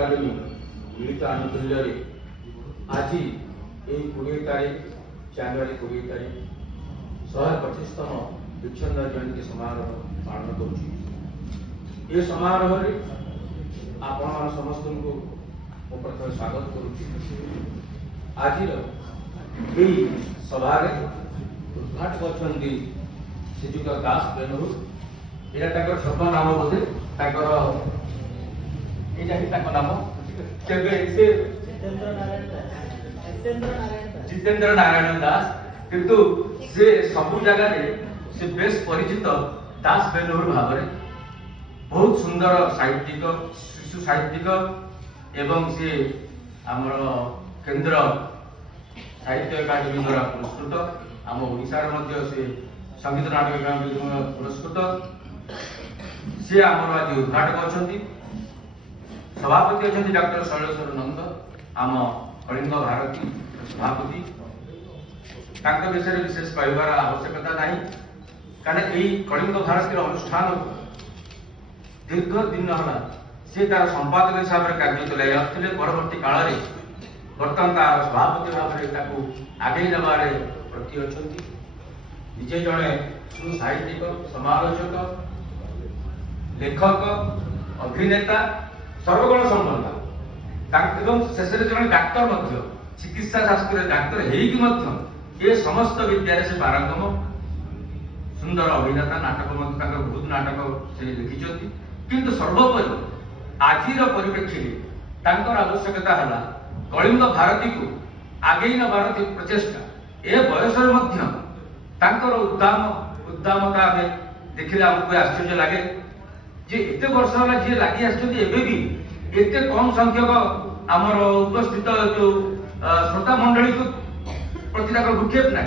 Academy मिलित आनुकूल्य आज ये 20 तारीख जनवरी 20 तारीख 125तम विच्छिन्न जयंती समारोह पालन कर समारोह आपण समस्त को प्रथम स्वागत करुच्ची। आज सभार उद्घाटक अच्छा श्रीजुत दास बेनहू यहाँ छद्म नाम बोधे नाम जितेंद्र नारायण दास किंतु से सबु जगह से बेस परिचित दास बेनहूर भाव में बहुत सुंदर साहित्यिक शिशु साहित्यिक एवं से आमर केंद्र साहित्य एकाडेमी द्वारा पुरस्कृत आम ओडिशार मध्य से संगीत नाटक एकाडेमी पुरस्कृत सी आमर आज उद्घाटक अच्छा सभापति अच्छा डॉक्टर शैलेश्वर नंद आम कलिंग भारती सभापति विषय विशेष कहबार आवश्यकता नहीं कारण यही कलिंग भारती अनुष्ठान दीर्घ दिन है सी तार संपादक हिसाब से कार्य चलाई आसते परवर्ती काल में बर्तमान तार सभापति भाव में आगे नबार प्रति अच्छा निजे जड़े सुसाहित्यिक समालोचक लेखक अभिनेता सर्वगुण संपन्ना शेष जड़े डाक्तर चिकित्सा शास्त्र डाक्तर ये समस्त विद्या से पारंगम सुंदर अभिनेता नाटक बहुत नाटक से लिखिं किंतु सर्वोपरि आज परिप्रेक्षी आवश्यकता है कलिंग भारती को आगे नबार प्रचेषा ए बयस उद्दामता देखिले आमको आश्चर्य लगे जे एते वर्ष है जी लगी आते कम संख्यक आमर उपस्थित जो श्रोता मंडली को प्रति भूक्षेप ना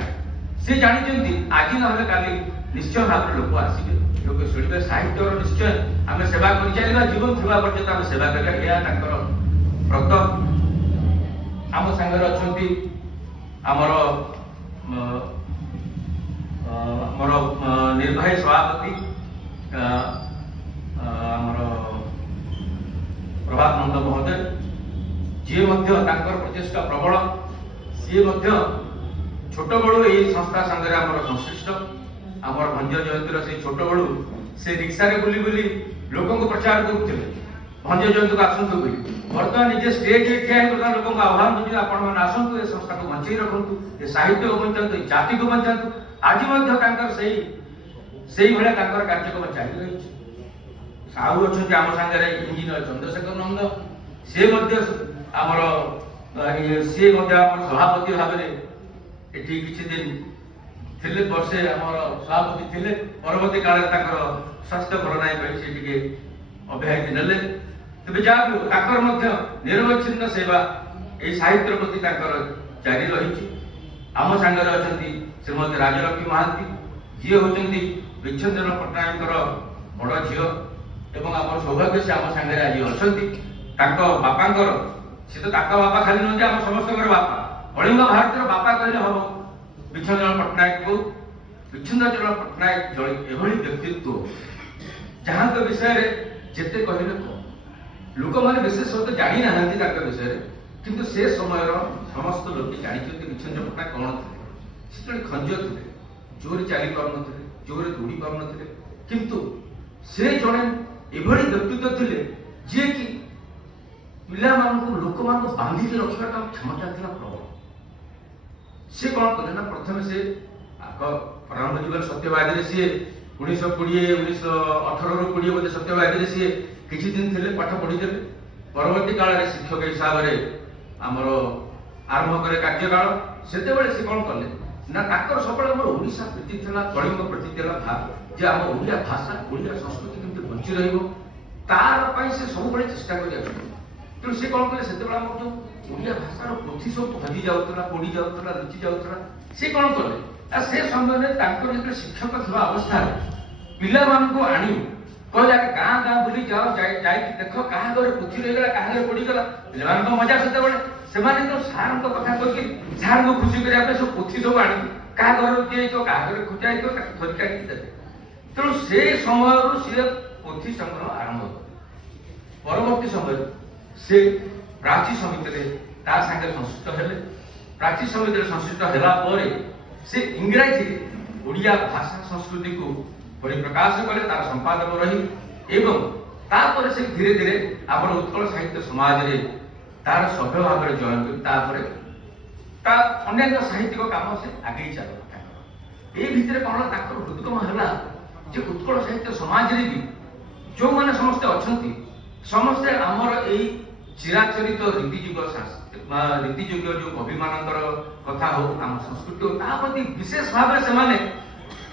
सी जानते आज ना काली निश्चय भाव लोक आसवे लोक शुणे साहित्य निश्चय आम सेवा कर चलना जीवन थोड़ा पर्यटन आम सेवा करा व्रत आम सांगे अच्छा आमर निर्वाही सभापति आमर प्रभात नंद महोदय जी प्रचेषा प्रबल सी छोट बड़ू ये संस्था संगे संश्लिष्ट आमर भंज जयंती से छोट बड़ू से रिक्शा बुली बुली लोक प्रचार करुले भंज जयंती को आसतु बर्तमान निजे स्टेज ठिया लोक आह्वान दूसरे आपने आसतु ये संस्था को बंचाई रखु ये साहित्य को बचातु जाति को बचातु आज से कार्यक्रम जारी रही साहू अच्छा आम सागर इंजीनियर चंद्रशेखर नंद सी आमर सी सभापति भाव में ये किसी दिन थे वर्षे आमर सभापति थे परवर्ती काल स्वास्थ्य भल ना सी अब्याहति ने तेज जहाँ निरवच्छिन्न सेवा ये साहित्य प्रति जारी रही आम सागर अच्छा श्रीमती राजलक्ष्मी महांती जी होती विच्छेदन पट्टनायक बड़ झी एवं आम सौभाग्य से आम सागर आज अच्छा बापांकर सी तो बापा खाली नुहति आम समस्त बापा कलिंग भारत बापा कहले हम विच्छेदन पट्टनायक को विच्छेदन पट्टनायक एभली व्यक्तित्व जहाँ विषय जिते कहले लोक मैंने विशेष तो जानी ना विषय किंतु से समय समस्त लोग जानते विच्छेदन पट्टनायक कौन थे से खंज थे जोर चली पार जोर दौड़ी पार किंतु से जड़े एभली व्यक्तित्व थे जी कि पिला लोक बांधिक रखा क्षमता था प्रबल सी कौन कले ना प्रथम से प्रारंभ जीवन सत्यवादी सी 1920 1918 20 बोधे सत्यवादी सी किसी दिन थे पाठ पढ़ीदे परवर्ती काल में शिक्षक हिसाब से आमर आरंभ करे कार्यकाल से कौन कले ना सब ओडिशा प्रति कलिंग प्रति भाव जे आम ओडिया भाषा ओडिया संस्कृति केमती बंची तार से सब चेष्टा कर तेणु सी कौन कले से ओडिया भाषार पोथी सब हजि जाऊला पोड़ी जाऊला लुचि जाऊला सी कौन कले से समय में शिक्षक थी अवस्था पिला आनी कहले गाँ गाँ बुली जाओ देख क्या घर पोथी रहीगला क्या पड़ीगला पे मजा से सार कथा कह सार को खुशी करने सब पोथी सब आनी क्या घर दिए क्या घर खोजा धरिका तेणु से समय सी पोथी संग्रह आरंभ परवर्ती समय से प्राची समिति ता संगे संश्लिष्ट हेले। प्राची समिति संश्लिष्ट होला परे से इंग्राजी ओडिया भाषा संस्कृति को परिप्रकाश कले, तार संपादक रही एवं तापर से धीरे धीरे आम उत्कल साहित्य समाज रे तार सभ्य भाव में जॉइन कर तापर ता अनेक साहित्यिक काम से आगे चल ए भितर कौन ताकर हृदगम है जे उत्कल साहित्य समाज रे भी जो माने समस्ते अछंती समस्ते आमर एई चिराचरित रीतिजुग जो कवि मानकर कथा हो आम संस्कृति हो ता प्रति विशेष भाव से माने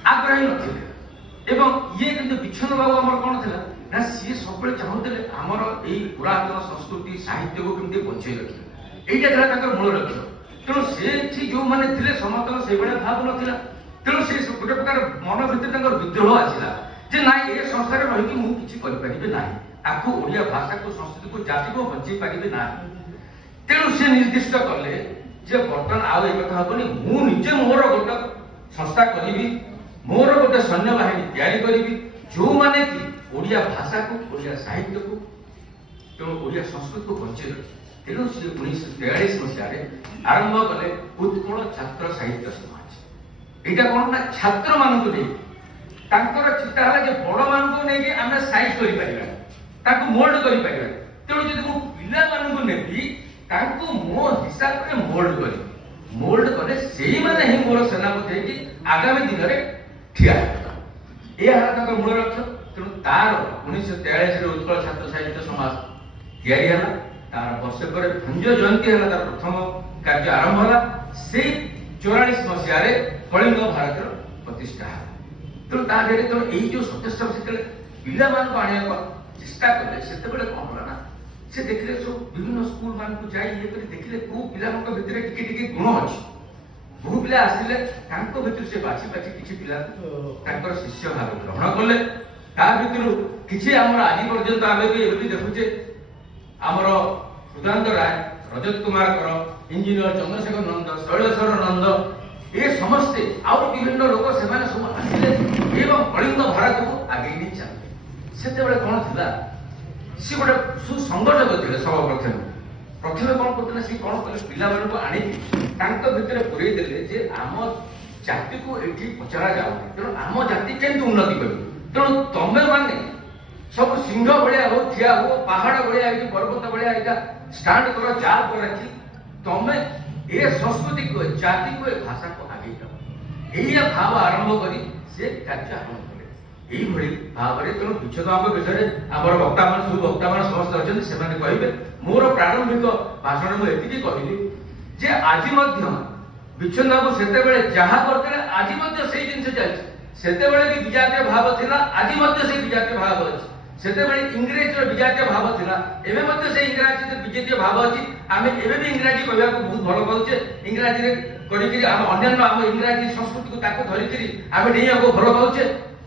आग्रही नथिले एवं ये किंतु विच्छन बाबू आमर कौन थिला ना सी सब चाहूले आमर एई पुरातन संस्कृति साहित्य को केमती बंचाई रखिए एटा थिला ताकर मूल लक्ष्य। तेणु से जो माने थिले समतल से बळे भाव नथिला। तेणु से गोटे प्रकार मन भितर ताकर विद्रोह आसिला जे नाइ ए संसार रही मु किछि करि परिबे नाही, आखु ओडिया भाषा को संस्कृति को जाति को बंचाई परिबे नाही। तेणु से निर्दिष्ट कले जे बर्तन आउ ए कथा हबनी मु निजे मोर गोटे संस्था करिबी, मोर गोटे सैन्य बाहिनी तैयारी करिबी जो माने कि ओडिया भाषा को ओडिया साहित्य को तेणु ओडिया संस्कृति को बंचाई रखी। तेणु से 1943 मसीह आरंभ कले उत्कल छात्र साहित्य समाज। एटा कौन ना छात्र मान को नहीं तांकर चिंता है जे बड़ मान को नहीं कि आमे साइज करि परिबा ताको मोल्ड करि परिबा। तेणु जदि मु पिला मान को नेबी ताको मो हिसाब रे मोल्ड कले सेही माने ही मोर सेनापति है कि आगामी दिन रे ठिया ए हला ताकर मूल लक्ष्य। तेणु तार 1943 रे उत्कल छात्र साहित्य समाज तैयारी हला। तार वर्ष पर भंज जयंती है तार प्रथम कार्य आरंभ है से 44 मसीह कलिंग भारत प्रतिष्ठा है। तेणु तारे तो यही जो सदस्य से पिला मान को आने चेष्टा कले से कौन होला ना से देखले सब विभिन्न स्कूल मान को जाई ये कर देखले को पिला मान भितर टिके टिके गुण अछि बहु पिला आसिले तांको भितर से बाछि बाछि किछि पिला तांकर शिष्य भाव ग्रहण कले। ता भितर किछि हमर आदि पर्यंत आमे भी एबि देखुचे आमर सुदानंद राय, रजत कुमार कर, इंजीनियर चंद्रशेखर नंद, शैलेश्वर नंद ये समस्ते आउ विभिन्न लोक से सब आसिले एवं कलिंग भारत को आगे नहीं चलते। से कौन थिला सी गोटे सुसंगठक थे सब प्रथम कौन करते सी कौन कले पिला को आनी भितर पुरई देले जे आम जाति को एठी पचरा जाऊ तेणु आम जाति केमती उन्नति कर। तेणु तमे माने सब सिंह भाया हो ठिया हो पहाड़ भाया पर्वत भाया यहाँ स्टार्ट कर जा रखी तमे ए संस्कृति को जाति को भाषा को आगे जाओ यही भाव आरंभ करी से कार्य आरंभ कले यही भाव में। तेणु विच्छेद विषय आम वक्ता मान सब वक्ता मान समस्त अच्छे से कहे मोर प्रारंभिक भाषण मुझे कहली जे आज विच्छेद बाबू से जहाँ करते आज से जिन चलती से भी विजातीय भाव था आज से विजातीय भाव अच्छे सेतेबेले इंग्रेज विजातीय भाव थिला एबे मध्ये से इंग्राजी विजातीय भाव अछि आमे एबे भी इंग्राजी कहबा को बहुत भलो पाउचे इंग्राजी रे करि कि हम अन्य हम इंग्राजी संस्कृति को ताको धरि कि आमे नै को भलो पाउचे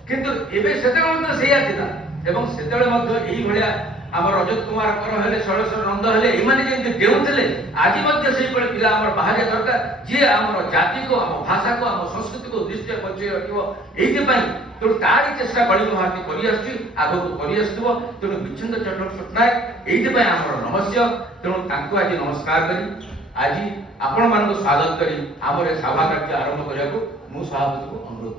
किंतु एबे सेतेबेले मध्ये सेया थिला एवं सेतेबेले मध्ये एही भलिया आम रजत कुमार कर हेले शैलेश्वर नंद हेले ए माने जे देउथिले आज मध्ये सेही पळे पिला हमर बाहर दरकार जे हमर जाति को हम भाषा को हम संस्कृति को दृष्टि बचाई रखिबो एथि पई तेणु तारी चेष्टा कलिंग भारती करि आछि आगो करि आछिबो। तेणु विच्छेद चंद्र पट्टनायक एथि पई हमर नमस्कार। तेणु तांको आज नमस्कार करी आज आपण मान को स्वागत करी हमर सभा कार्य आरंभ करिया को मु सभापति को अनुरोध